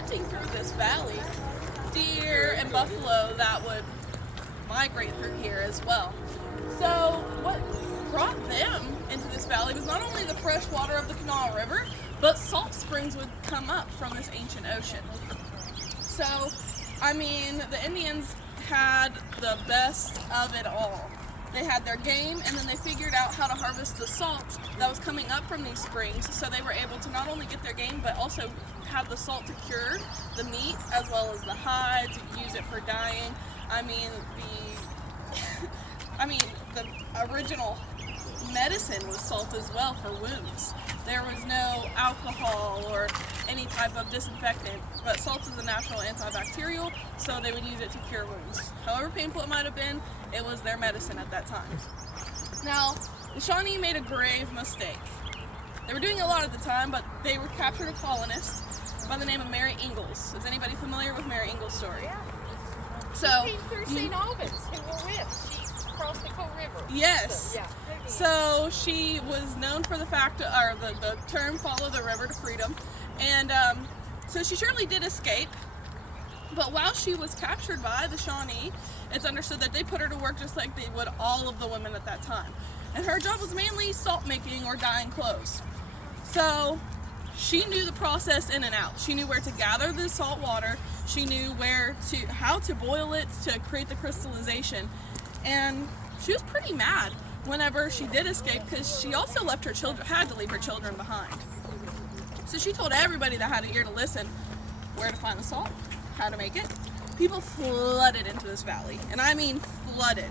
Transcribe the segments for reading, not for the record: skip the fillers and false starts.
hunting through this valley, deer and buffalo that would migrate through here as well. So what brought them into this valley was not only the fresh water of the Kanawha River, but salt springs would come up from this ancient ocean. So, I mean, the Indians had the best of it all. They had their game, and then they figured out how to harvest the salt that was coming up from these springs, so they were able to not only get their game, but also have the salt to cure the meat, as well as the hides, use it for dyeing. I mean, the original medicine was salt as well for wounds. There was no alcohol or any type of disinfectant, but salt is a natural antibacterial, so they would use it to cure wounds. However painful it might have been, it was their medicine at that time. Now, the Shawnee made a grave mistake. They were doing it a lot at the time, but they were captured a colonist by the name of Mary Ingalls. Is anybody familiar with Mary Ingalls' story? Yeah. So, She came through St. Albans, who were whipped. She crossed the Coal River. Yes. So, yeah. So she was known for the fact, or the term, follow the river to freedom. And so she surely did escape. But while she was captured by the Shawnee, it's understood that they put her to work just like they would all of the women at that time. And her job was mainly salt making or dyeing clothes. So she knew the process in and out. She knew where to gather the salt water. She knew how to boil it to create the crystallization. And she was pretty mad whenever she did escape, because she also had to leave her children behind. So she told everybody that had an ear to listen where to find the salt, how to make it. People flooded into this valley, and I mean flooded.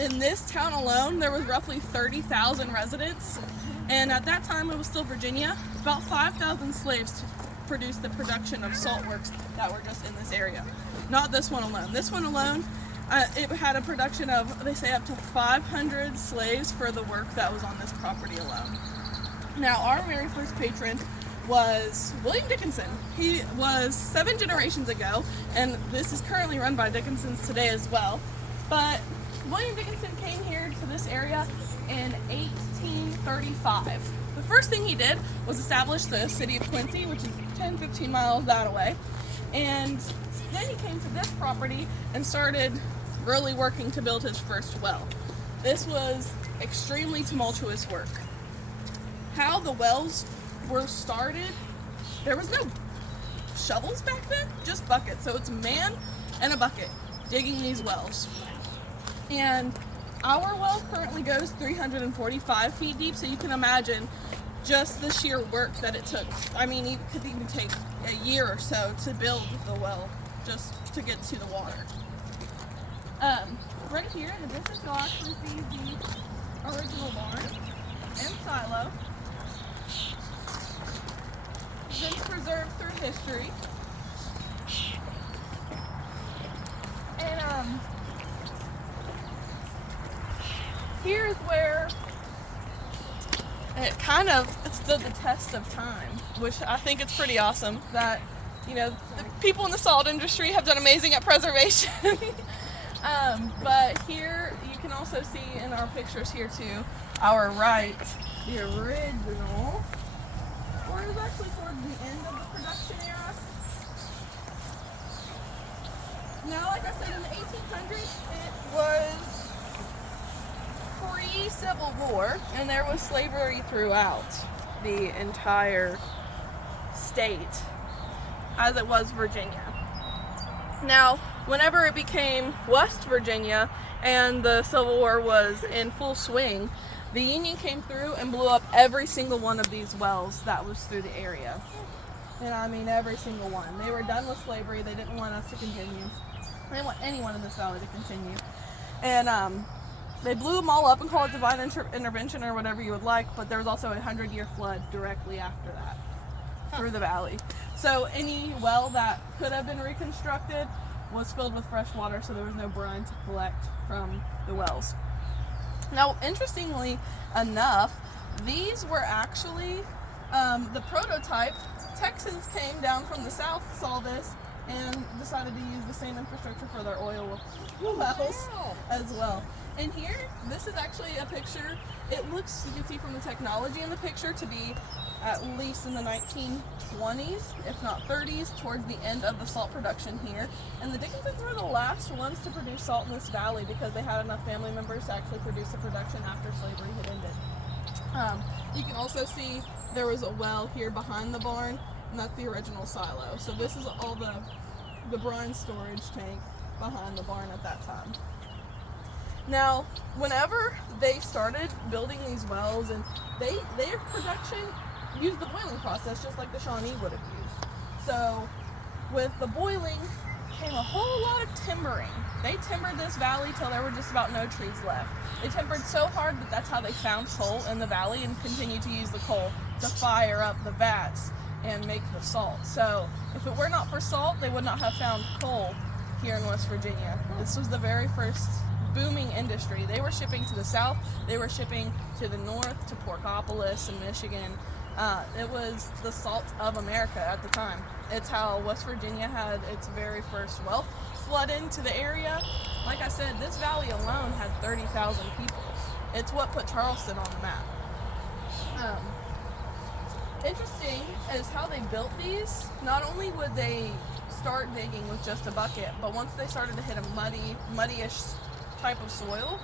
In this town alone, there was roughly 30,000 residents, and at that time it was still Virginia. About 5,000 slaves to produce the production of salt works that were just in this area. Not this one alone. This one alone, it had a production of, they say, up to 500 slaves for the work that was on this property alone. Now, our very first patron was William Dickinson. He was 7 generations ago, and this is currently run by Dickinsons today as well. But William Dickinson came here to this area in 1835. The first thing he did was establish the city of Quincy, which is 10-15 miles that way. And then he came to this property and started really working to build his first well. This was extremely tumultuous work. How the wells were started, there was no shovels back then, just buckets. So it's a man and a bucket digging these wells. And our well currently goes 345 feet deep, so you can imagine just the sheer work that it took. I mean, it could even take a year or so to build the well just to get to the water. Right here in the distance, you'll actually see the original barn and silo. Been preserved through history. And here's where it stood the test of time, which I think it's pretty awesome that, you know, the people in the salt industry have done amazing at preservation. But here you can also see in our pictures here to our right, the original, or it was actually towards the end of the production era. Now, like I said, in the 1800s, it was pre-Civil War, and there was slavery throughout the entire state, as it was Virginia. Now, whenever it became West Virginia and the Civil War was in full swing, the Union came through and blew up every single one of these wells that was through the area. And I mean every single one. They were done with slavery. They didn't want us to continue. They didn't want anyone in this valley to continue. And they blew them all up and called it divine intervention or whatever you would like, but there was also a 100-year flood directly after that through the valley. So any well that could have been reconstructed was filled with fresh water, so there was no brine to collect from the wells. Now, interestingly enough, these were actually the prototype. Texans came down from the south, saw this, and decided to use the same infrastructure for their oil wells as well. And here, this is actually a picture. It looks, you can see from the technology in the picture, to be at least in the 1920s, if not 30s, towards the end of the salt production here. And the Dickinsons were the last ones to produce salt in this valley because they had enough family members to actually produce the production after slavery had ended. You can also see there was a well here behind the barn, and that's the original silo. So this is all the brine storage tank behind the barn at that time. Now, whenever they started building these wells, and their production used the boiling process just like the Shawnee would have used. So with the boiling came a whole lot of timbering. They timbered this valley till there were just about no trees left. They timbered so hard that that's how they found coal in the valley and continued to use the coal to fire up the vats and make the salt. So if it were not for salt, they would not have found coal here in West Virginia. This was the very first booming industry. They were shipping to the south, they were shipping to the north, to Porkopolis in Michigan. It was the salt of America at the time. It's how West Virginia had its very first wealth flood into the area. Like I said, this valley alone had 30,000 people. It's what put Charleston on the map. Interesting is how they built these. Not only would they start digging with just a bucket, but once they started to hit a muddy-ish type of soil,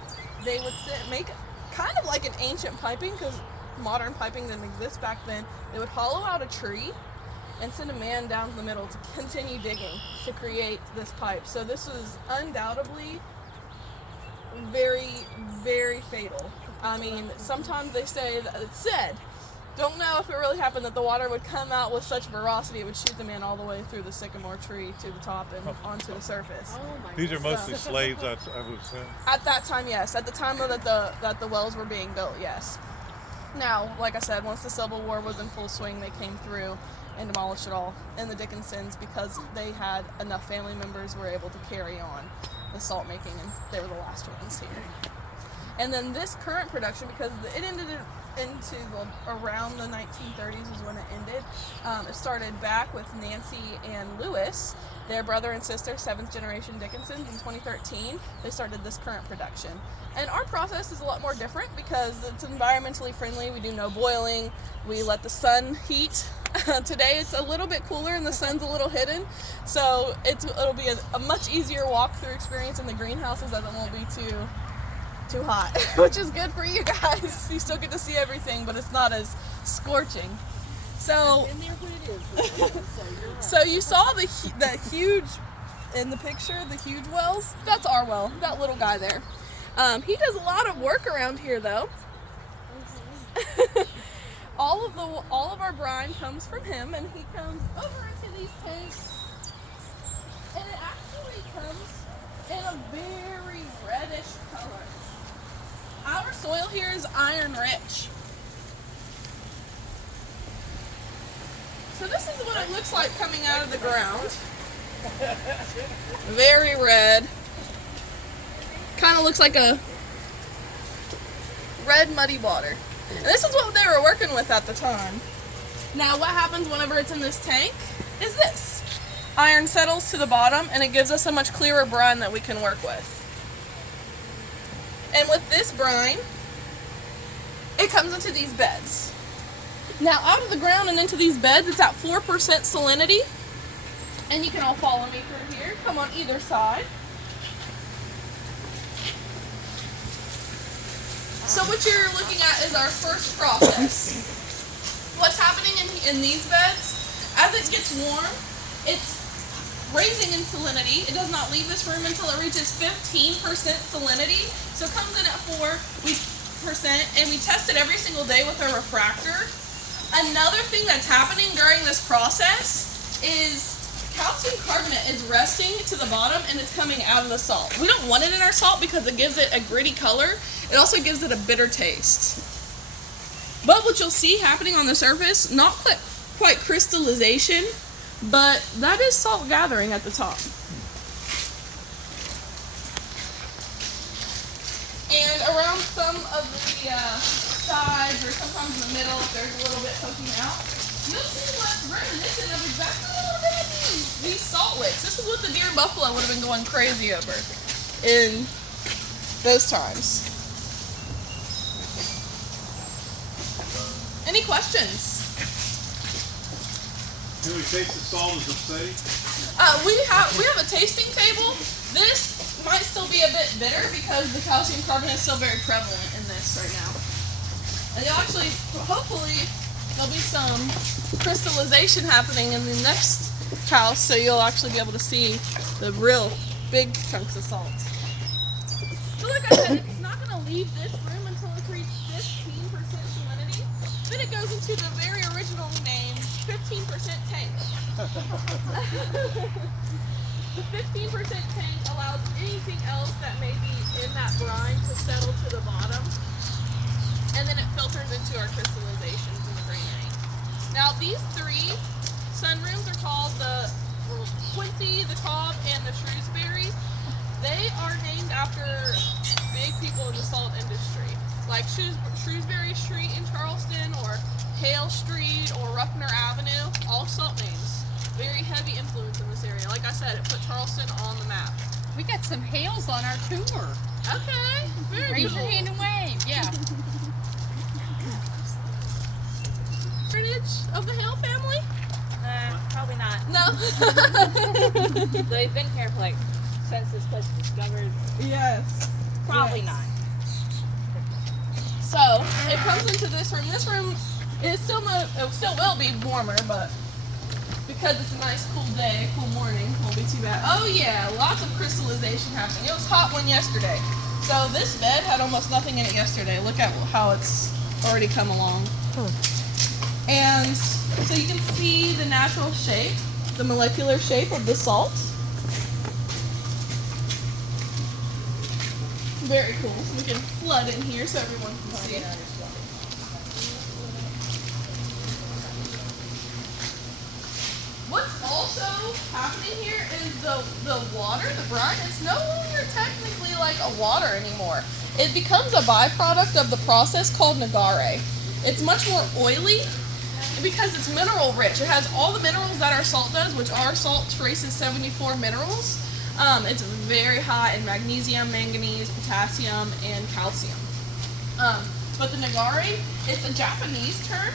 they would make kind of like an ancient piping, because modern piping didn't exist back then. They would hollow out a tree and send a man down the middle to continue digging to create this pipe. So this was undoubtedly very, very fatal. I mean, sometimes they say that it's said, don't know if it really happened, that the water would come out with such ferocity it would shoot the man all the way through the sycamore tree to the top and onto the surface. These are mostly slaves, I would say. At that time, yes. At the time that the wells were being built, yes. Now, like I said, once the Civil War was in full swing, they came through and demolished it all. And the Dickinsons, because they had enough family members, were able to carry on the salt making, and they were the last ones here. And then this current production, because it ended into around the 1930s is when it ended. It started back with Nancy and Lewis, their brother and sister, 7th generation Dickinsons. In 2013, they started this current production. And our process is a lot more different because it's environmentally friendly. We do no boiling. We let the sun heat. Today it's a little bit cooler and the sun's a little hidden, so it'll be a much easier walk-through experience in the greenhouses, as it won't be too hot, which is good for you guys. You still get to see everything, but it's not as scorching. So, so you saw the huge, in the picture, the huge wells. That's our well, that little guy there. He does a lot of work around here, though. all of our brine comes from him, and he comes over into these tanks, and it actually comes in a very reddish color. Our soil here is iron rich. So this is what it looks like coming out of the ground. Very red. Kind of looks like a red muddy water. And this is what they were working with at the time. Now what happens whenever it's in this tank is this. Iron settles to the bottom and it gives us a much clearer brine that we can work with. And with this brine, it comes into these beds. Now out of the ground and into these beds, it's at 4% salinity. And you can all follow me through here. Come on either side. So what you're looking at is our first process. What's happening in these beds, as it gets warm, it's raising in salinity. It does not leave this room until it reaches 15% salinity. So it comes in at 4%, and we test it every single day with a refractor. Another thing that's happening during this process is calcium carbonate is resting to the bottom and it's coming out of the salt. We don't want it in our salt because it gives it a gritty color. It also gives it a bitter taste. But what you'll see happening on the surface, not quite crystallization, but that is salt gathering at the top. And around some of the sides, or sometimes in the middle, if there's a little bit poking out, you'll see what's reminiscent of exactly a little bit of these these salt licks. This is what the deer and buffalo would have been going crazy over in those times. Any questions? Can we taste the salt as a say? We have a tasting table. This might still be a bit bitter because the calcium carbonate is still very prevalent in this right now. And you'll actually, hopefully, there'll be some crystallization happening in the next house, so you'll actually be able to see the real big chunks of salt. So like I said, it's not going to leave this room until it's reached 15% salinity. Then it goes into the very original name, 15% tank. The 15% tank allows anything else that may be in that brine to settle to the bottom, and then it filters into our crystallizations in the granary. Now these three sunrooms are called the Quincy, the Cobb, and the Shrewsbury. They are named after big people in the salt industry, like Shrewsbury Street in Charleston, or Hale Street, or Ruffner Avenue, all salt names. Very heavy influence in this area. Like I said, it put Charleston on the map. We got some Hales on our tour. Okay, very Raise cool. your hand and wave. Yeah. Heritage of the Hale family? Probably not. No. They've been here for like since this place was discovered. Yes. Probably Yes. not. So it comes into this room. This room is still will be warmer, but because it's a nice cool day, cool morning, won't be too bad. Oh yeah, lots of crystallization happening. It was hot one yesterday. So this bed had almost nothing in it yesterday. Look at how it's already come along. And so you can see the natural shape, the molecular shape of the salt. Very cool. We can flood in here so everyone can see. What's also happening here is the water, the brine, it's no longer technically like a water anymore. It becomes a byproduct of the process called nagare. It's much more oily because it's mineral rich. It has all the minerals that our salt does, which our salt traces 74 minerals. It's very high in magnesium, manganese, potassium, and calcium. But the nagare, it's a Japanese term.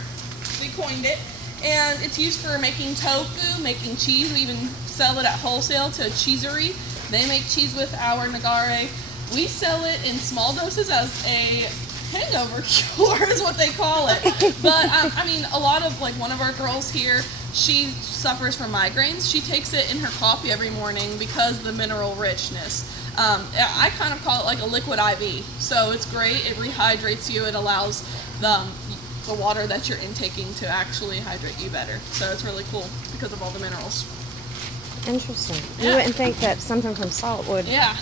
They coined it. And it's used for making tofu, making cheese. We even sell it at wholesale to a cheesery. They make cheese with our nagare. We sell it in small doses as a hangover cure is what they call it. But I mean, a lot of, like, one of our girls here, she suffers from migraines. She takes it in her coffee every morning because of the mineral richness. I kind of call it like a liquid IV. So it's great. It rehydrates you. It allows the water that you're intaking to actually hydrate you better. So it's really cool because of all the minerals. Interesting. Yeah. You wouldn't think that something from salt would Yeah.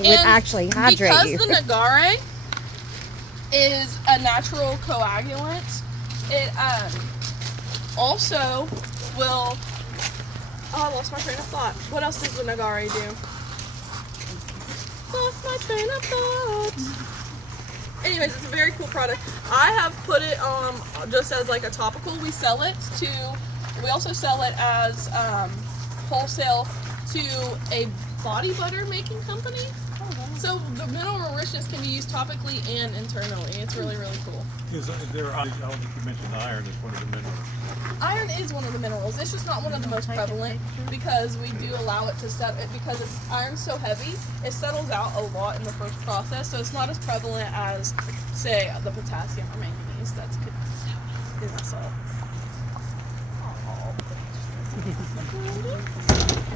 actually hydrate because you. the nagare is a natural coagulant, it also will... Oh, I lost my train of thought. What else does the nagare do? Lost my train of thought. Anyways, it's a very cool product. I have put it just as like a topical. We sell it to... We also sell it as wholesale to a body butter making company. So the mineral richness can be used topically and internally. It's really, really cool. Is there, I don't think you mentioned iron as one of the minerals. Iron is one of the minerals. It's just not one of the most prevalent because we do allow it to set it because iron's so heavy. It settles out a lot in the first process, so it's not as prevalent as, say, the potassium or manganese that's in the salt.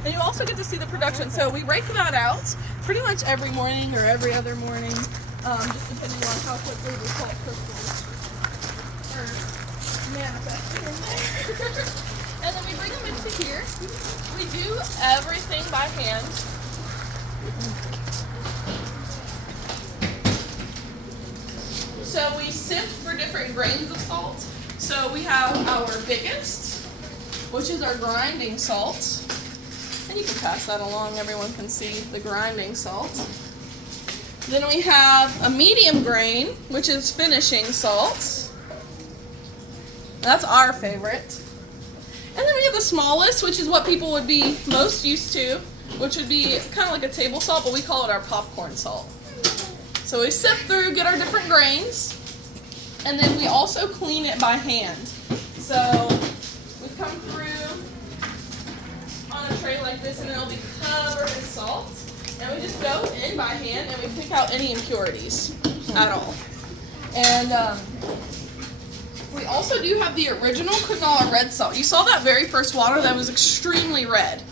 And you also get to see the production. So we rake that out pretty much every morning or every other morning, just depending on how quickly the salt crystals are manifesting in there. And then we bring them into here. We do everything by hand. So we sift for different grains of salt. So we have our biggest, which is our grinding salt. And you can pass that along, everyone can see the grinding salt. Then we have a medium grain, which is finishing salt. That's our favorite. And then we have the smallest, which is what people would be most used to, which would be kind of like a table salt, but we call it our popcorn salt. So we sift through, get our different grains, and then we also clean it by hand. So we come through on a tray like this, and it'll be covered in salt. And we just go in by hand, and we pick out any impurities at all. And we also do have the original Quinaula red salt. You saw that very first water that was extremely red.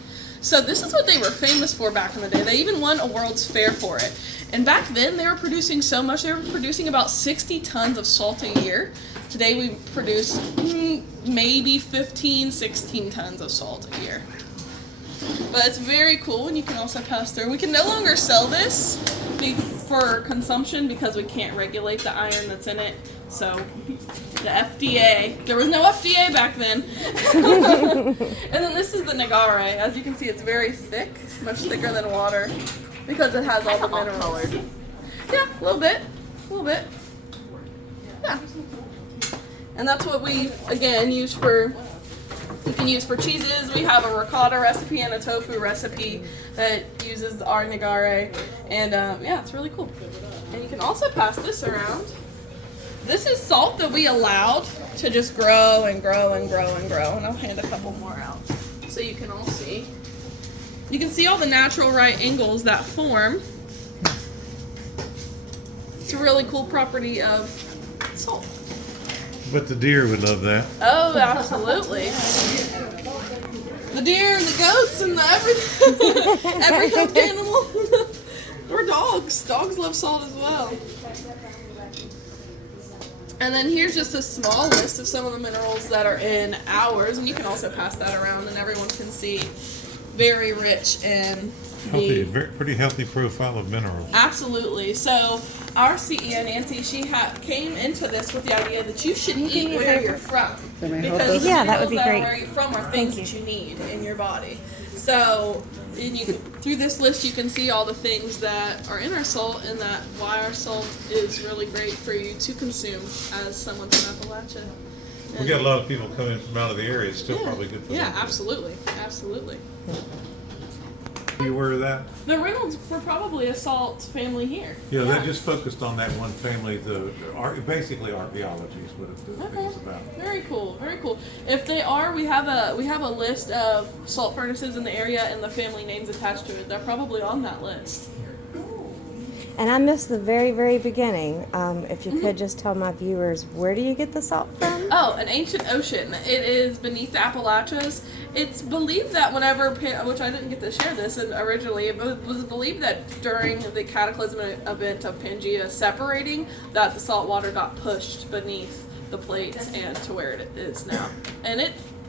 So this is what they were famous for back in the day. They even won a World's Fair for it. And back then they were producing so much. They were producing about 60 tons of salt a year. Today we produce maybe 15, 16 tons of salt a year. But it's very cool, and you can also pass through. We can no longer sell this for consumption because we can't regulate the iron that's in it. So the FDA, there was no FDA back then. And then this is the Nagare. As you can see, it's very thick, much thicker than water because it has all the minerals. Yeah, a little bit. Yeah. And that's what we, again, use for... You can use for cheeses. We have a ricotta recipe and a tofu recipe that uses our Nagare. And yeah, it's really cool. And you can also pass this around. This is salt that we allowed to just grow and grow and grow and grow. And I'll hand a couple more out so you can all see. You can see all the natural right angles that form. It's a really cool property of salt. But the deer would love that. Oh, absolutely. The deer and the goats and the everything. Every hoofed animal. Or dogs. Dogs love salt as well. And then here's just a small list of some of the minerals that are in ours. And you can also pass that around and everyone can see. Very rich in Healthy, pretty healthy profile of minerals. Absolutely. So our CEO, Nancy, she came into this with the idea that you should eat where you're from. Because Yeah, that would be minerals that are great. where you're from are things that you need in your body. So through this list, you can see all the things that are in our salt and that why our salt is really great for you to consume as someone from Appalachia. We got a lot of people coming from out of the area. It's still Yeah. probably good for them. Yeah, absolutely. Absolutely. Are you aware of that? The Reynolds were probably a salt family here. Yeah, they just focused on that one family. Basically archaeology is what Okay. it's about. Very cool, very cool. If they are, we have a list of salt furnaces in the area and the family names attached to it. They're probably on that list. And I missed the very, very beginning. If you could just tell my viewers, where do you get the salt from? Oh, an ancient ocean. It is beneath the Appalachians. It's believed that whenever, which I didn't get to share this originally, it was believed that during the cataclysmic event of Pangea separating, that the salt water got pushed beneath the plates and to where it is now. And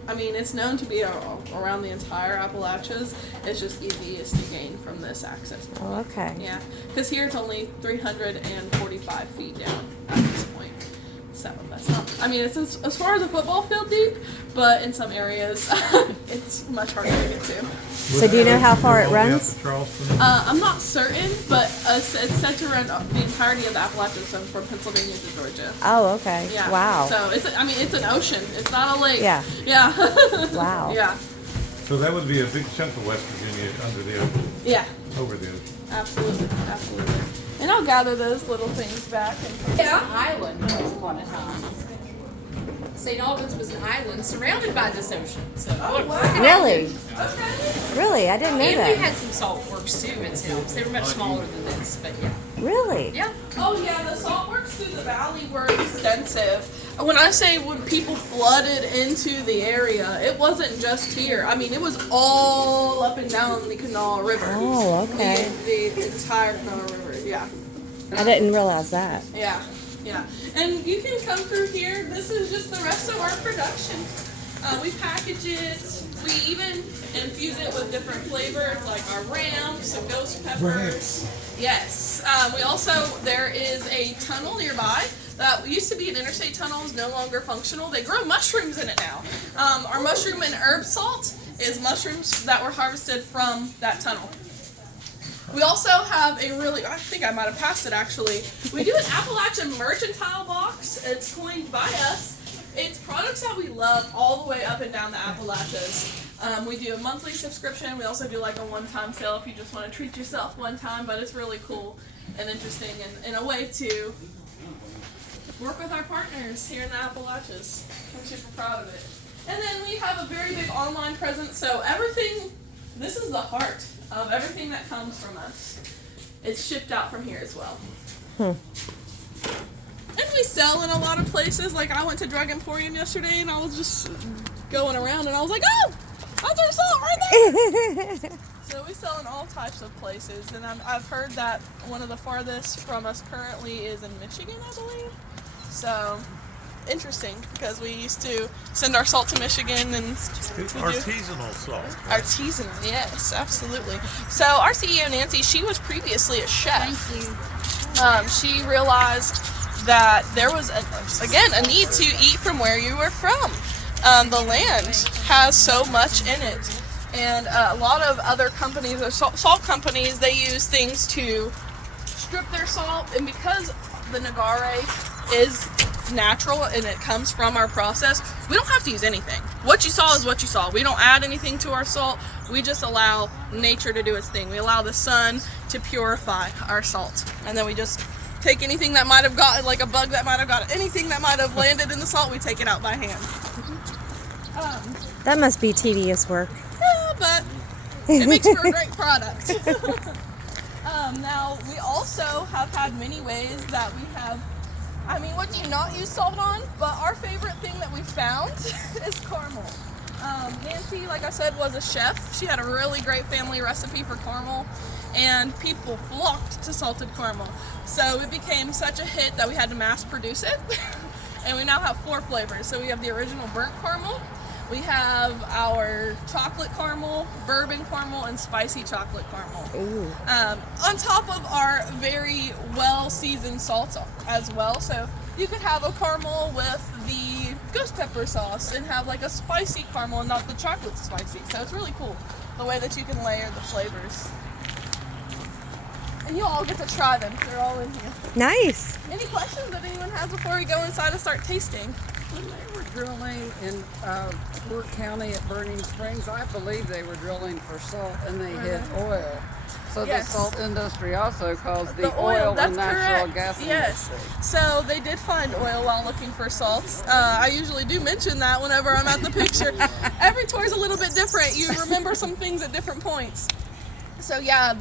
it's known to be around the entire Appalachians. It's just easiest to gain from this access point. Oh, okay. Yeah, because here it's only 345 feet down at this point. So that's not, it's as far as a football field deep, but in some areas it's much harder to get to. So do you know how far it runs? I'm not certain, but it's said to run the entirety of the Appalachian Zone from Pennsylvania to Georgia. Oh, okay. Yeah. Wow. So it's an ocean. It's not a lake. Yeah. Yeah. Wow. Yeah. So that would be a big chunk of West Virginia under the ocean, Yeah. over the ocean. Absolutely. Absolutely. And I'll gather those little things back. It's an island once upon a time. St. Albans was an island surrounded by this ocean. So Really? Okay. Really? I didn't know And we that. had some salt works too in Sills. They were much smaller than this, but yeah. Really? Yeah. Oh yeah, the salt works through the valley were extensive. When I say when people flooded into the area, it wasn't just here. It was all up and down the Kanawha River. Oh, okay. The entire Kanawha River, yeah. I didn't realize that. Yeah, yeah. And you can come through here. This is just the rest of our production. We package it. We even infuse it with different flavors like our ramps and ghost peppers. Yes. There is a tunnel nearby that used to be an interstate tunnel, is no longer functional. They grow mushrooms in it now. Our mushroom and herb salt is mushrooms that were harvested from that tunnel. We also have I think I might have passed it actually. We do an Appalachian mercantile box. It's coined by us. It's products that we love all the way up and down the Appalachians. We do a monthly subscription. We also do like a one-time sale if you just want to treat yourself one time, but it's really cool and interesting and a way to work with our partners here in the Appalachians. I'm super proud of it. And then we have a very big online presence, so everything, this is the heart of everything that comes from us. It's shipped out from here as well. And we sell in a lot of places. Like I went to Drug Emporium yesterday and I was just going around and I was like, oh, that's our salt right there. So we sell in all types of places. And I've heard that one of the farthest from us currently is in Michigan, I believe. So interesting, because we used to send our salt to Michigan and Artisanal salt. artisanal, yes, absolutely. So our CEO Nancy, she was previously a chef. Thank you. She realized that there was a need to eat from where you were from. The land has so much in it, and a lot of other companies or salt companies, they use things to strip their salt, and because the Nagare is natural and it comes from our process, we don't have to use anything. What you saw is what you saw. We don't add anything to our salt. We just allow nature to do its thing. We allow the sun to purify our salt, and then we just take anything that might have gotten, like a bug that might have got anything that might have landed in the salt, we take it out by hand. That must be tedious work. Yeah, but it makes for a great product. Now, we also have had many ways that we have, I mean, what do you not use salt on? But our favorite thing that we found is caramel. Nancy, like I said, was a chef. She had a really great family recipe for caramel, and people flocked to salted caramel. So it became such a hit that we had to mass produce it. And we now have 4 flavors. So we have the original burnt caramel, we have our chocolate caramel, bourbon caramel, and spicy chocolate caramel. Ooh. On top of our very well seasoned salts as well. So you could have a caramel with the ghost pepper sauce and have like a spicy caramel and not the chocolate spicy. So it's really cool the way that you can layer the flavors. And you all get to try them. They're all in here. Nice. Any questions that anyone has before we go inside and start tasting? When they were drilling in Worth County at Burning Springs, I believe they were drilling for salt and they hit oil. So Yes. the salt industry also calls the oil, oil that's and natural correct. gas Yes. industry. So they did find oil while looking for salts. I usually do mention that whenever I'm at the picture. Every tour is a little bit different. You remember some things at different points. So yeah,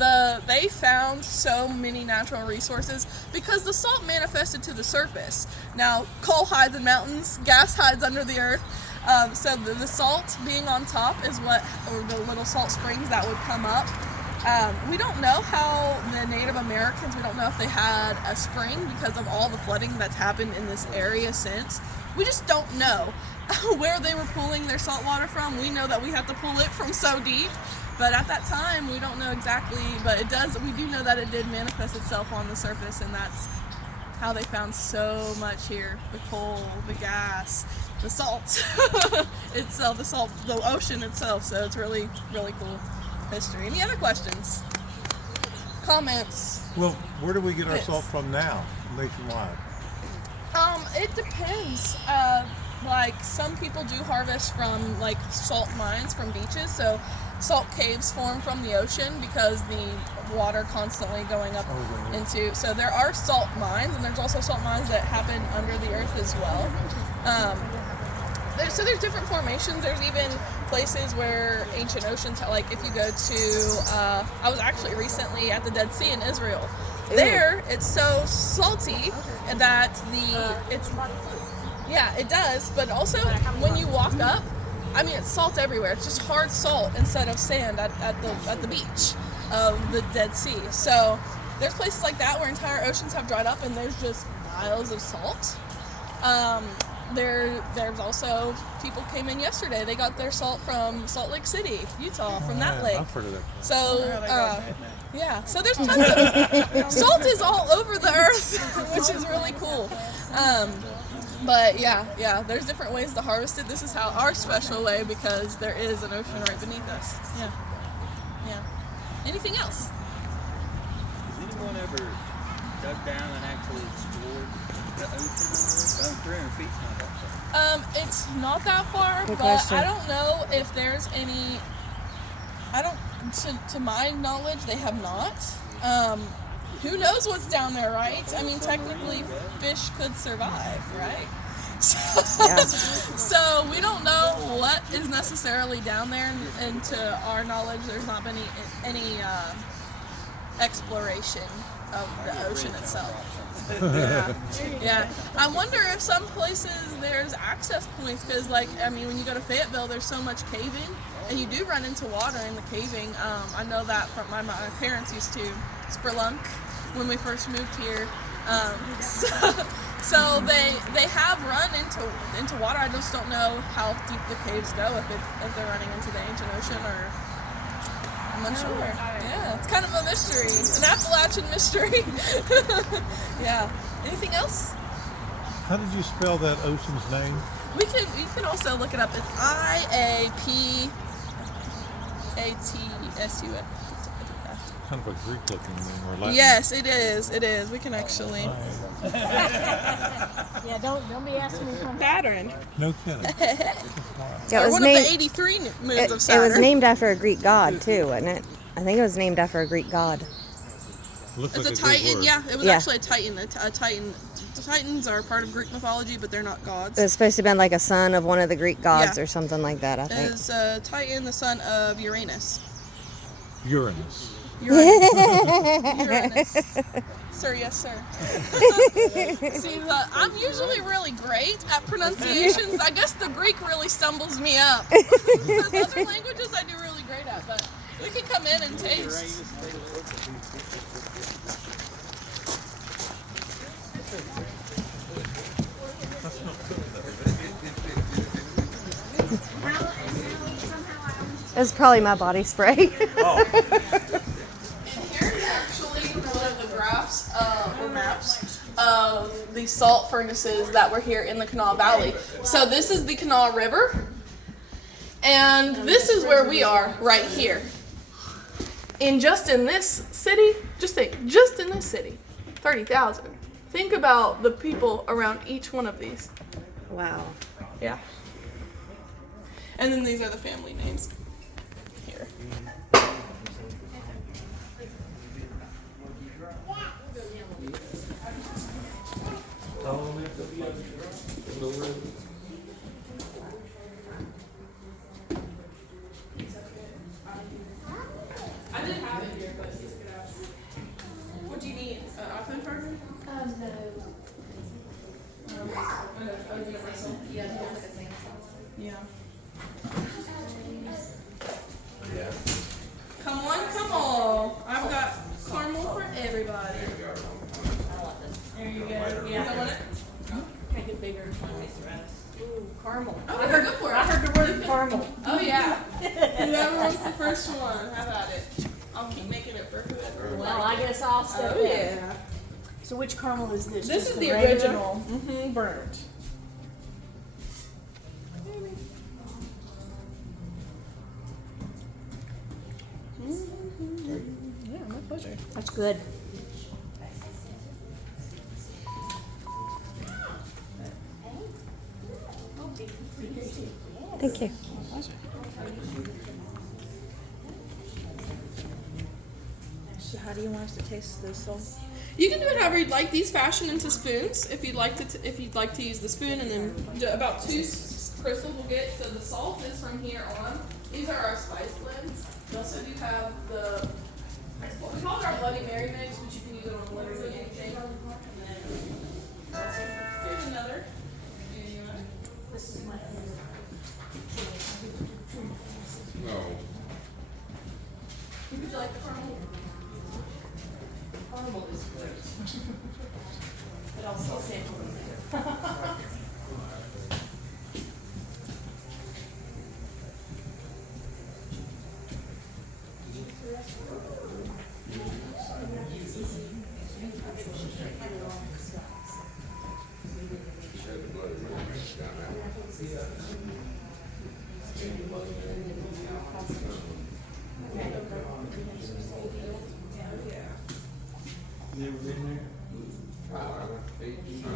they found so many natural resources because the salt manifested to the surface. Now, coal hides in mountains, gas hides under the earth. So the salt being on top is or the little salt springs that would come up. We don't know how the Native Americans, we don't know if they had a spring because of all the flooding that's happened in this area since. We just don't know where they were pulling their salt water from. We know that we have to pull it from so deep. But at that time, we don't know exactly, but we do know that it did manifest itself on the surface, and that's how they found so much here. The coal, the gas, the salt itself, the ocean itself. So it's really, really cool history. Any other questions? Comments? Well, where do we get our Yes. salt from now, nationwide? It depends. Like some people do harvest from like salt mines from beaches, so salt caves form from the ocean because the water constantly going up into. So there are salt mines, and there's also salt mines that happen under the earth as well. So there's different formations. There's even places where ancient oceans, like if you go to, I was actually recently at the Dead Sea in Israel. There, it's so salty that yeah, it does. But also, when you walk up, I mean, it's salt everywhere. It's just hard salt instead of sand at the beach of the Dead Sea. So there's places like that where entire oceans have dried up, and there's just miles of salt. There's also people came in yesterday. They got their salt from Salt Lake City, Utah, from that lake. I've heard of that. So, yeah. So there's tons of salt is all over the earth, which is really cool. But yeah, there's different ways to harvest it. This is how our special way, because there is an ocean right beneath us. Yeah. Anything else? Has anyone ever dug down and actually explored the ocean? Oh, 300 feet's not that far. It's not that far, Good but question. I don't know if there's any. I don't. To my knowledge, they have not. Who knows what's down there, right? I mean, technically, fish could survive, right? So, Yeah. so we don't know what is necessarily down there, and to our knowledge, there's not been any exploration of the ocean itself. Yeah. I wonder if some places there's access points because, like, I mean, when you go to Fayetteville, there's so much caving, and you do run into water in the caving. I know that from my parents used to spelunk when we first moved here. So they have run into water. I just don't know how deep the caves go, if they're running into the ancient ocean or. I'm unsure. Yeah, it's kind of a mystery, an Appalachian mystery. Yeah. Anything else? How did you spell that ocean's name? We can also look it up. It's IAPATSU. Kind of a Greek looking name or Latin. Yes, it is. It is. We can actually. Yeah, don't be asking me from Saturn. No kidding. Yeah, it was One named. of the 83 moons It of Saturn. was named after a Greek god too, wasn't it? I think it was named after a Greek god. Looks It's like a Greek titan. word. Yeah, it was Yeah. actually a titan. A titan. The Titans are part of Greek mythology, but they're not gods. It was supposed to have been like a son of one of the Greek gods Yeah. or something like that, I think. Is Titan the son of Uranus? Uranus. Uranus. Sir, yes, sir. See, I'm usually really great at pronunciations. I guess the Greek really stumbles me up. Because other languages I do really great at, but we can come in and taste. It was probably my body spray. And here's actually one of the graphs or maps of the salt furnaces that were here in the Kanawha Valley. So this is the Kanawha River, and this is where we are right here. In just in this city, just in this city, 30,000. Think about the people around each one of these. Wow. Yeah. And then these are the family names here. I did have it here, but you took it out. What do you need? An iPhone charger? Yeah. Come on. I've got caramel for everybody. There you go. Yeah. You want it? Make it bigger. Ooh, caramel. Oh, yeah, go for it. I heard the word caramel. Oh, yeah. Whoever wants the first one, have at it. I'll keep making it for whoever. Well, I guess I'll step Oh, in. yeah. So which caramel is this? This Just is the regular? original. Burnt. Yeah, my pleasure. That's good. Thank you. So how do you want us to taste this salt? You can do it however you'd like. These fashion into spoons if you'd like to use the spoon, and then about 2 crystals will get. So the salt is from here on. These are our spice blends. We also do have the we call it our Bloody Mary mix, which you can use it on literally anything. And then here's another. This is my Would you like the caramel? caramel is great. But I'll still say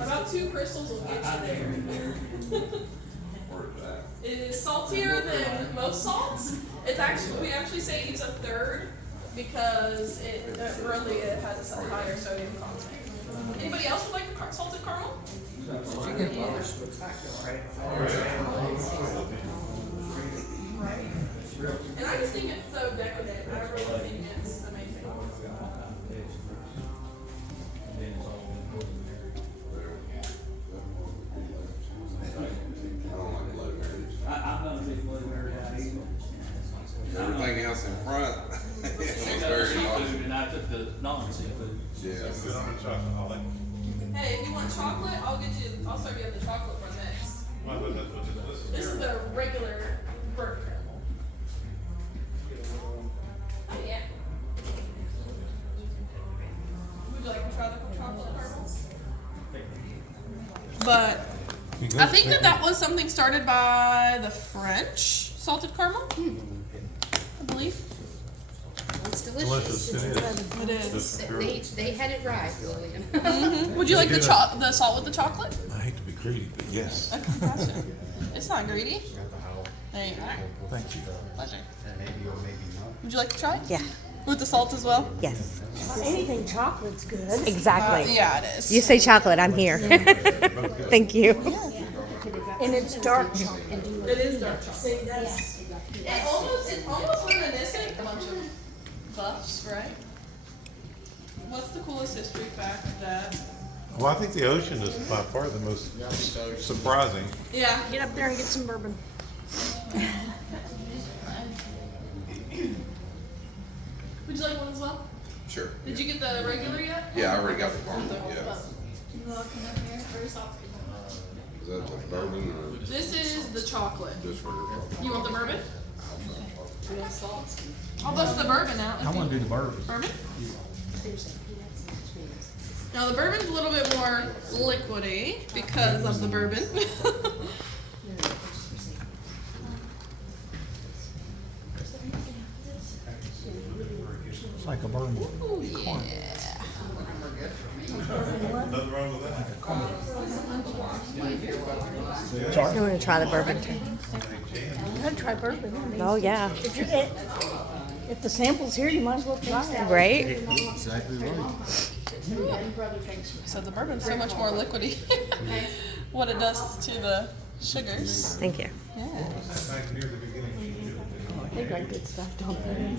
About 2 crystals will get you there. It is saltier than most salts. We actually say use a third because it has a higher sodium content. Anybody else would like the salted caramel? And I just think it's so decadent. I really think it's amazing. I'm gonna be blueberry out here. Everything else in front. It was very Seafood, much. and I took the non-seafood. Yes. Good on the chocolate, Holly. Hey, if you want chocolate, I'll serve you the chocolate one next. This is the regular burnt caramel. Oh yeah. Would you like to try the chocolate caramel? But I think that was something started by the French, salted caramel. I believe. It's delicious. Delicious, it is. It is. They had it right, Lillian. Would you like the salt with the chocolate? I hate to be greedy, but yes. Okay, gotcha. It's not greedy. There you go. Thank you. Pleasure. Would you like to try it? Yeah. With the salt as well? Yes. Anything chocolate's good. Exactly. Yeah, it is. You say chocolate, I'm here. Thank you. And it's dark chocolate. It is dark chocolate. See, it's almost reminiscent. A bunch of buffs, right? What's the coolest history fact of that? Well, I think the ocean is by far the most surprising. Yeah. Get up there and get some bourbon. Would you like one as well? Sure. Did you get the regular yet? Yeah, I already got the caramel, yeah. Is that the bourbon or This is the chocolate. just for your chocolate? You want the bourbon? I'll bust the bourbon out. I wanna do the bourbon. Bourbon? Now the bourbon's a little bit more liquidy because of the bourbon. It's like a bourbon. Ooh, yeah. Nothing wrong with that. You want to try the bourbon too? You gotta try bourbon. I mean, Oh, yeah. if the sample's here, you might as well try it. Right? Exactly right. So the bourbon's so much more liquidy. What it does to the sugars. Thank you. Yeah. Back near the beginning. They got good stuff, don't they?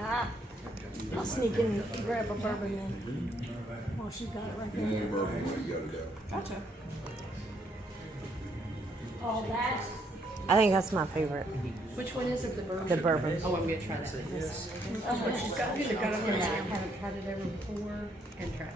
Ah, I'll sneak in and grab a bourbon then. Oh, she's got it right there. More bourbon, what you gotta do. Gotcha. Oh, that's. I think that's my favorite. Which one is it, the bourbon? The bourbon. Oh, I'm gonna try that. That's what she's got. She's got it Yeah, I there. haven't tried it ever before and tried it.